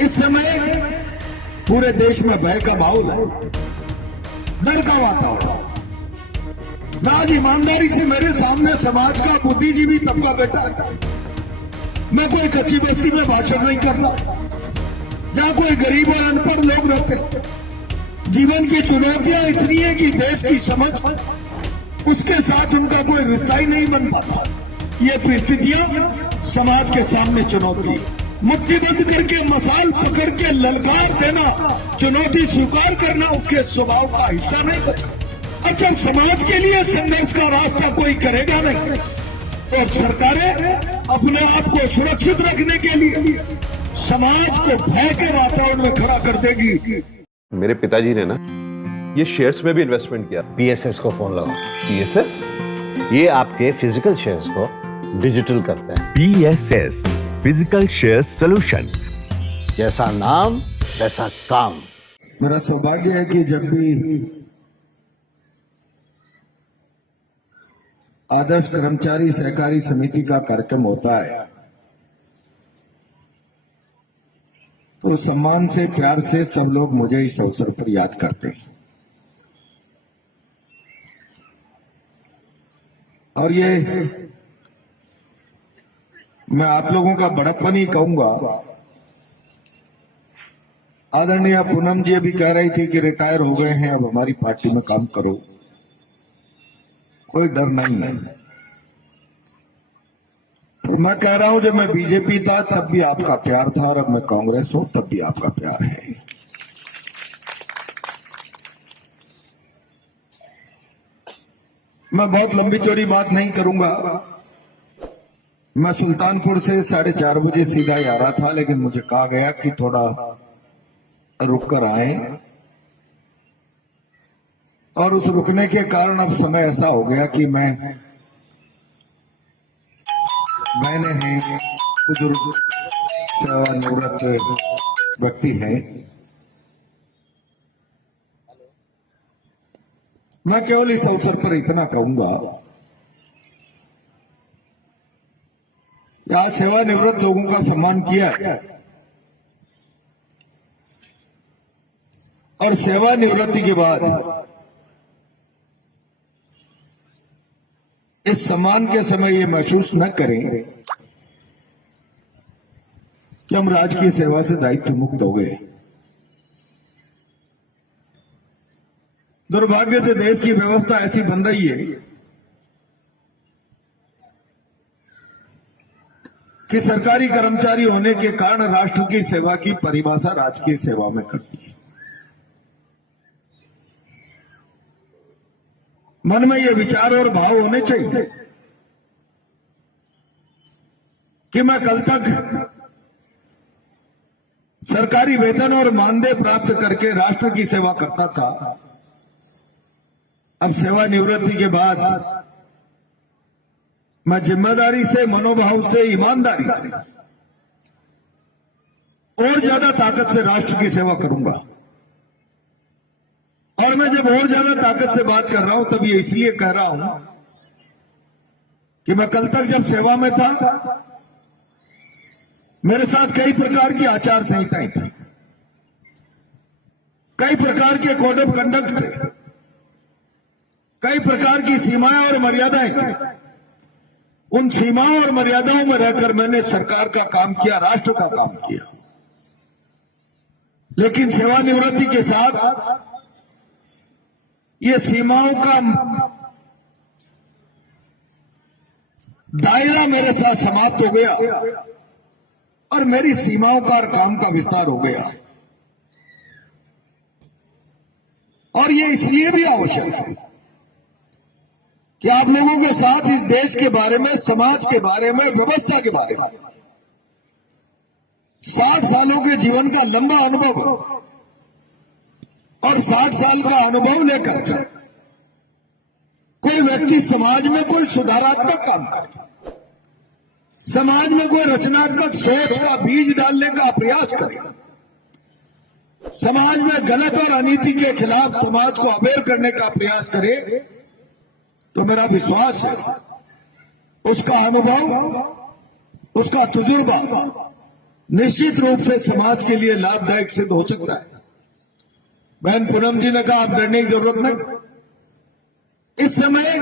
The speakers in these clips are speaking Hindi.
इस समय पूरे देश में भय का माहौल है, डर का वातावरण। मैं आज ईमानदारी से मेरे सामने समाज का बुद्धिजीवी तबका बैठा है। मैं कोई कच्ची बस्ती में भाषण नहीं कर रहा, जहां कोई गरीब और अनपढ़ लोग रहते हैं। जीवन की चुनौतियां इतनी है कि देश की समझ उसके साथ उनका कोई रिश्ता ही नहीं बन पाता। ये परिस्थितियां समाज के सामने चुनौती, मुट्ठीबंद करके मसाल पकड़ के ललकार देना, चुनौती स्वीकार करना उसके स्वभाव का हिस्सा नहीं बचा। और जब समाज के लिए संघर्ष का रास्ता कोई करेगा नहीं, तो सरकारें अपने आप को सुरक्षित रखने के लिए समाज को भय के वातावरण में खड़ा कर देगी। मेरे पिताजी ने ना ये शेयर्स में भी इन्वेस्टमेंट किया। पीएसएस को फोन लगाओ। पीएसएस? ये आपके फिजिकल शेयर्स को डिजिटल करते हैं। PSS physical share solution. जैसा नाम वैसा काम। मेरा सौभाग्य है कि जब भी आदर्श कर्मचारी सहकारी समिति का कार्यक्रम होता है, तो सम्मान से, प्यार से सब लोग मुझे इस अवसर पर याद करते हैं। और ये मैं आप लोगों का बड़प्पन ही कहूंगा। आदरणीय पूनम जी अभी कह रही थी कि रिटायर हो गए हैं, अब हमारी पार्टी में काम करो। कोई डर नहीं है। तो मैं कह रहा हूं, जब मैं बीजेपी था तब भी आपका प्यार था, और अब मैं कांग्रेस हूं तब भी आपका प्यार है। मैं बहुत लंबी चौड़ी बात नहीं करूंगा। मैं सुल्तानपुर से 4:30 बजे सीधा ही आ रहा था, लेकिन मुझे कहा गया कि थोड़ा रुक कर आए, और उस रुकने के कारण अब समय ऐसा हो गया कि मैंने हैं, बुजुर्ग सेवानिवृत्त व्यक्ति हैं, मैं केवल इस अवसर पर इतना कहूंगा, आज सेवानिवृत्त लोगों का सम्मान किया है, और सेवानिवृत्ति के बाद इस सम्मान के समय ये महसूस न करें कि हम राजकीय सेवा से दायित्व मुक्त हो गए। दुर्भाग्य से देश की व्यवस्था ऐसी बन रही है कि सरकारी कर्मचारी होने के कारण राष्ट्र की सेवा की परिभाषा राजकीय सेवा में करती है। मन में ये विचार और भाव होने चाहिए कि मैं कल तक सरकारी वेतन और मानदेय प्राप्त करके राष्ट्र की सेवा करता था, अब सेवानिवृत्ति के बाद मैं जिम्मेदारी से, मनोभाव से, ईमानदारी से और ज्यादा ताकत से राष्ट्र की सेवा करूंगा। और मैं जब और ज्यादा ताकत से बात कर रहा हूं तब ये इसलिए कह रहा हूं कि मैं कल तक जब सेवा में था, मेरे साथ कई प्रकार की आचार संहिताएं थी, कई प्रकार के कोड ऑफ कंडक्ट थे, कई प्रकार की सीमाएं और मर्यादाएं थी। उन सीमाओं और मर्यादाओं में रहकर मैंने सरकार का काम किया, राष्ट्र का काम किया। लेकिन सेवानिवृत्ति के साथ ये सीमाओं का दायरा मेरे साथ समाप्त हो गया, और मेरी सीमाओं का और काम का विस्तार हो गया। और ये इसलिए भी आवश्यक है कि आप लोगों के साथ इस देश के बारे में, समाज के बारे में, व्यवस्था के बारे में 60 सालों के जीवन का लंबा अनुभव और 60 साल का अनुभव लेकर कोई व्यक्ति समाज में कोई सुधारात्मक काम करे, समाज में कोई रचनात्मक सोच का बीज डालने का प्रयास करे, समाज में गलत और अनीति के खिलाफ समाज को अवेयर करने का प्रयास करे, तो मेरा विश्वास है उसका अनुभव, उसका तजुर्बा निश्चित रूप से समाज के लिए लाभदायक सिद्ध हो सकता है। बहन पूनम जी ने कहा आप डरने की जरूरत नहीं। इस समय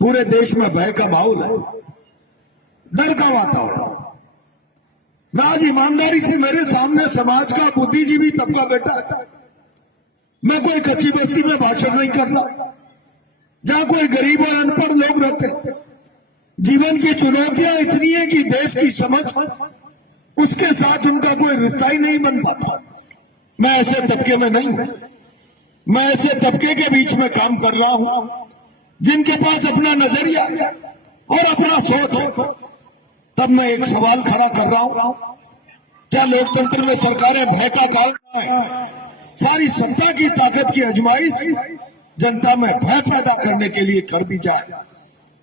पूरे देश में भय का माहौल है, डर का वातावरण। मैं आज ईमानदारी से मेरे सामने समाज का बुद्धिजीवी तबका बैठा है। मैं कोई कच्ची बस्ती में भाषण नहीं कर रहा, जहां कोई गरीब और अनपढ़ लोग रहते हैं। जीवन की चुनौतियां इतनी है कि देश की समझ उसके साथ उनका कोई रिश्ता ही नहीं बन पाता। मैं ऐसे तबके में नहीं हूं। मैं ऐसे तबके के बीच में काम कर रहा हूं जिनके पास अपना नजरिया और अपना सोच है। तब मैं एक सवाल खड़ा कर रहा हूं, क्या लोकतंत्र में सरकारें भय का कारण है? सारी सत्ता की ताकत की आजमाइश जनता में भय पैदा करने के लिए कर दी जाए।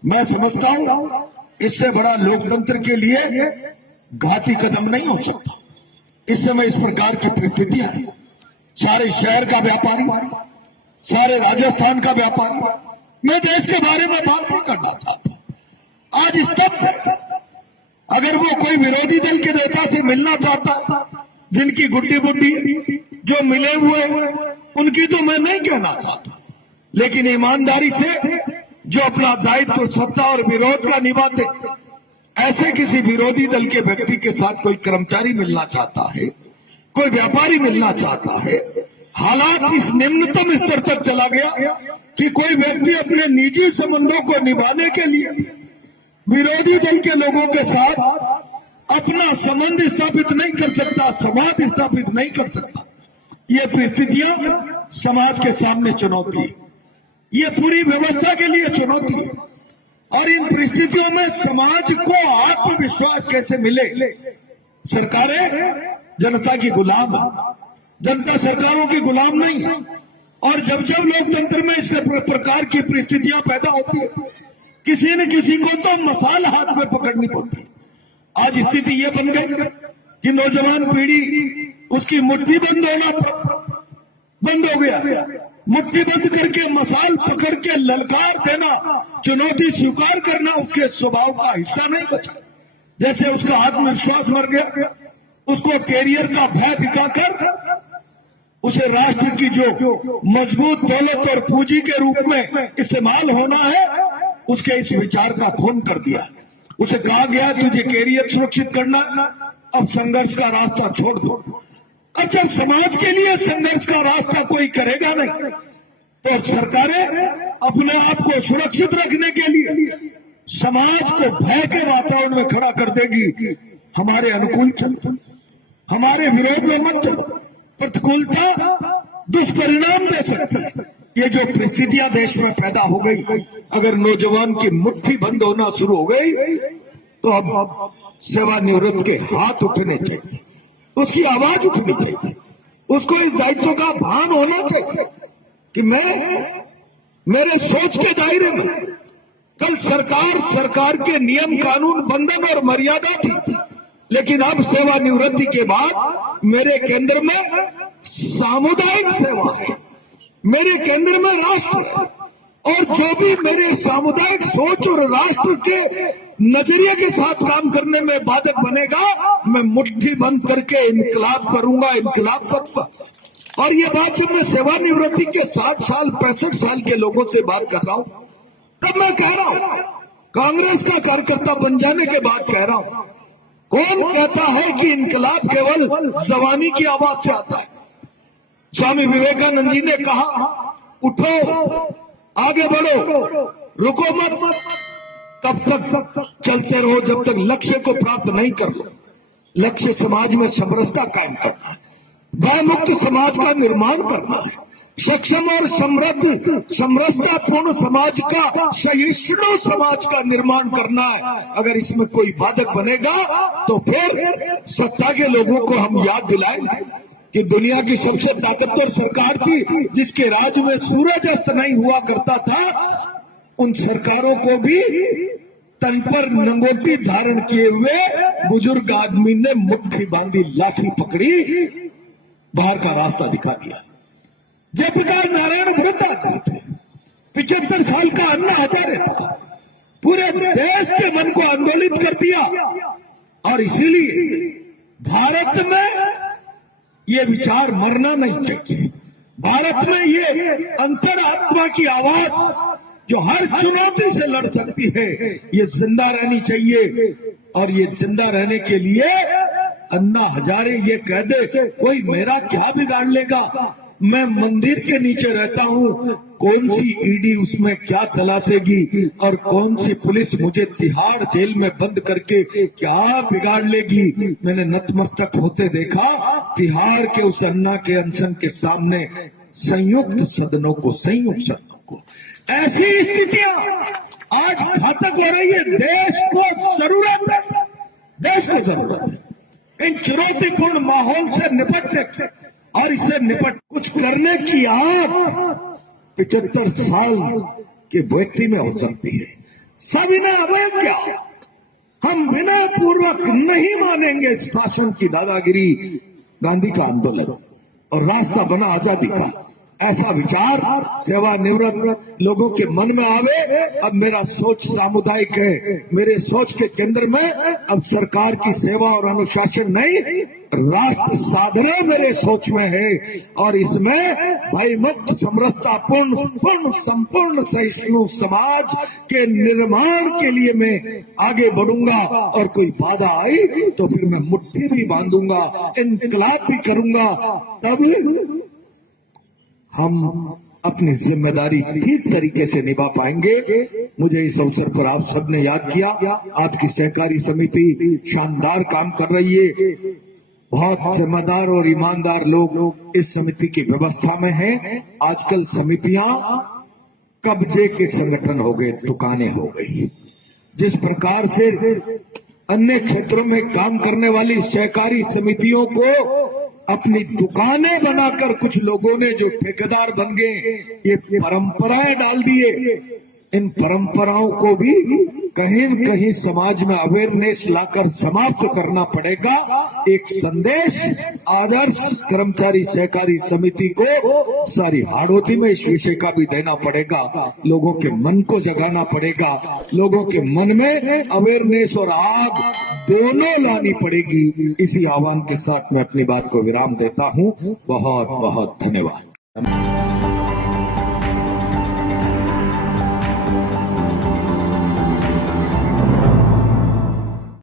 मैं समझता हूं इससे बड़ा लोकतंत्र के लिए घाती कदम नहीं हो सकता। इस समय इस प्रकार की परिस्थितियां हैं। सारे शहर का व्यापारी, सारे राजस्थान का व्यापारी, मैं देश के बारे में बात नहीं करना चाहता, आज स्तब्ध है। अगर वो कोई विरोधी दल के नेता से मिलना चाहता है, जिनकी गुड्डी बुड्डी जो मिले हुए उनकी तो मैं नहीं कहना चाहता, लेकिन ईमानदारी से जो अपना दायित्व सत्ता और विरोध का निभाते, ऐसे किसी विरोधी दल के व्यक्ति के साथ कोई कर्मचारी मिलना चाहता है, कोई व्यापारी मिलना चाहता है। हालात इस निम्नतम स्तर तक चला गया कि कोई व्यक्ति अपने निजी संबंधों को निभाने के लिए विरोधी दल के लोगों के साथ अपना संबंध स्थापित नहीं कर सकता, संवाद स्थापित नहीं कर सकता। ये परिस्थितियां समाज के सामने चुनौती है, ये पूरी व्यवस्था के लिए चुनौती है। और इन परिस्थितियों में समाज को आत्मविश्वास कैसे मिले? सरकारें जनता की गुलाम है, जनता सरकारों की गुलाम नहीं है। और जब जब लोकतंत्र में इस प्रकार की परिस्थितियां पैदा होती है, किसी न किसी को तो मसाल हाथ में पकड़नी पड़ती है। आज स्थिति ये बन गई कि नौजवान पीढ़ी उसकी मुट्ठी बंद होना बंद हो गया। मुट्ठी बंद करके मसाल पकड़ के ललकार देना, चुनौती स्वीकार करना उसके स्वभाव का हिस्सा नहीं बचा। जैसे उसका आत्मविश्वास मर गया, उसको कैरियर का भय दिखाकर उसे राष्ट्र की जो मजबूत दौलत और पूंजी के रूप में इस्तेमाल होना है, उसके इस विचार का खून कर दिया। उसे कहा गया तुझे कैरियर सुरक्षित करना, अब संघर्ष का रास्ता छोड़ दो। और जब समाज के लिए संघर्ष का रास्ता कोई करेगा नहीं, तो सरकारें अपने आप को सुरक्षित रखने के लिए समाज को भय के वातावरण में खड़ा कर देगी। हमारे अनुकूल चलो, हमारे विरोध में मत चलो। प्रतिकूलता दुष्परिणाम दे सकती है। ये जो परिस्थितियां देश में पैदा हो गई, अगर नौजवान की मुट्ठी बंद होना शुरू हो गई, तो अब सेवानिवृत्त के हाथ उठने चाहिए, उसकी आवाज उठनी चाहिए, उसको इस दायित्व का भान होना चाहिए कि मैं मेरे सोच के दायरे में कल सरकार के नियम कानून बंधन और मर्यादा थी, लेकिन अब सेवानिवृत्ति के बाद मेरे केंद्र में सामुदायिक सेवा है, मेरे केंद्र में राष्ट्र है। और जो भी मेरे सामुदायिक सोच और राष्ट्र के नजरिए के साथ काम करने में बाधक बनेगा, मैं मुट्ठी बंद करके इनकलाब करूंगा, इनकलाब करूंगा। और ये बात जब मैं सेवानिवृत्ति के 60 साल 65 साल के लोगों से बात कर रहा हूं, तब मैं कह रहा हूं, कांग्रेस का कार्यकर्ता बन जाने के बाद कह रहा हूं, कौन कहता है कि इनकलाब केवल जवानी की आवाज से आता है? स्वामी विवेकानंद जी ने कहा, उठो, आगे बढ़ो, रुको मत, तब तक चलते रहो जब तक लक्ष्य को प्राप्त नहीं कर लो। लक्ष्य समाज में समरसता कायम करना है, भयमुक्त समाज का निर्माण करना है, सक्षम और समृद्ध समरसतापूर्ण समाज का, सहिष्णु समाज का निर्माण करना है। अगर इसमें कोई बाधक बनेगा तो फिर सत्ता के लोगों को हम याद दिलाएंगे कि दुनिया की सबसे ताकतवर सरकार थी, जिसके राज में सूरज अस्त नहीं हुआ करता था, उन सरकारों को भी तन पर नंगोटी धारण किए हुए बुजुर्ग आदमी ने मुट्ठी बांधी, लाठी पकड़ी, बाहर का रास्ता दिखा दिया। जयप्रकाश नारायण वृद्ध आदमी थे, 75 साल का अन्ना हजारे था, पूरे देश के मन को आंदोलित कर दिया। और इसीलिए भारत में ये विचार मरना नहीं चाहिए। भारत में ये अंतरात्मा की आवाज जो हर चुनौती से लड़ सकती है, ये जिंदा रहनी चाहिए। और ये जिंदा रहने के लिए अन्ना हजारे ये कह दे कोई मेरा क्या बिगाड़ लेगा, मैं मंदिर के नीचे रहता हूँ, कौन सी ईडी उसमें क्या तलाशेगी और कौन सी पुलिस मुझे तिहाड़ जेल में बंद करके क्या बिगाड़ लेगी। मैंने नतमस्तक होते देखा तिहाड़ के उस अन्ना के अनशन के सामने संयुक्त सदनों को। ऐसी स्थितियां आज घातक हो रही है। देश को जरूरत है इन चुनौतीपूर्ण माहौल से निपटने की, और इससे कुछ करने की आप 75 साल के व्यक्ति में हो सकती है। सविनय अवज्ञा हम विनय पूर्वक नहीं मानेंगे शासन की दादागिरी। गांधी का आंदोलन और रास्ता बना आजादी का, ऐसा विचार सेवानिवृत्त लोगों के मन में आवे। अब मेरा सोच सामुदायिक है। मेरे सोच के केंद्र में अब सरकार की सेवा और अनुशासन नहीं, राष्ट्र साधना मेरे सोच में है। और इसमें भयमुक्त समरसतापूर्ण संपूर्ण सहिष्णु समाज के निर्माण के लिए मैं आगे बढ़ूंगा। और कोई बाधा आई तो फिर मैं मुट्ठी भी बांधूंगा, इनकलाब भी करूंगा। तब हम अपनी जिम्मेदारी ठीक तरीके से निभा पाएंगे। मुझे इस अवसर पर आप सबने याद किया। आपकी सहकारी समिति शानदार काम कर रही है। बहुत जिम्मेदार और ईमानदार लोग इस समिति की व्यवस्था में हैं। आजकल समितियां कब्जे के संगठन हो गए, दुकानें हो गई। जिस प्रकार से अन्य क्षेत्रों में काम करने वाली सहकारी समितियों को अपनी दुकानें बनाकर कुछ लोगों ने जो ठेकेदार बन गए, ये परंपराएं डाल दिए। इन परंपराओं को भी कहीं न कहीं समाज में अवेयरनेस लाकर समाप्त करना पड़ेगा। एक संदेश आदर्श कर्मचारी सहकारी समिति को सारी हाड़ोती में इस विषय का भी देना पड़ेगा। लोगों के मन को जगाना पड़ेगा। लोगों के मन में अवेयरनेस और आग दोनों लानी पड़ेगी। इसी आह्वान के साथ मैं अपनी बात को विराम देता हूँ। बहुत बहुत धन्यवाद।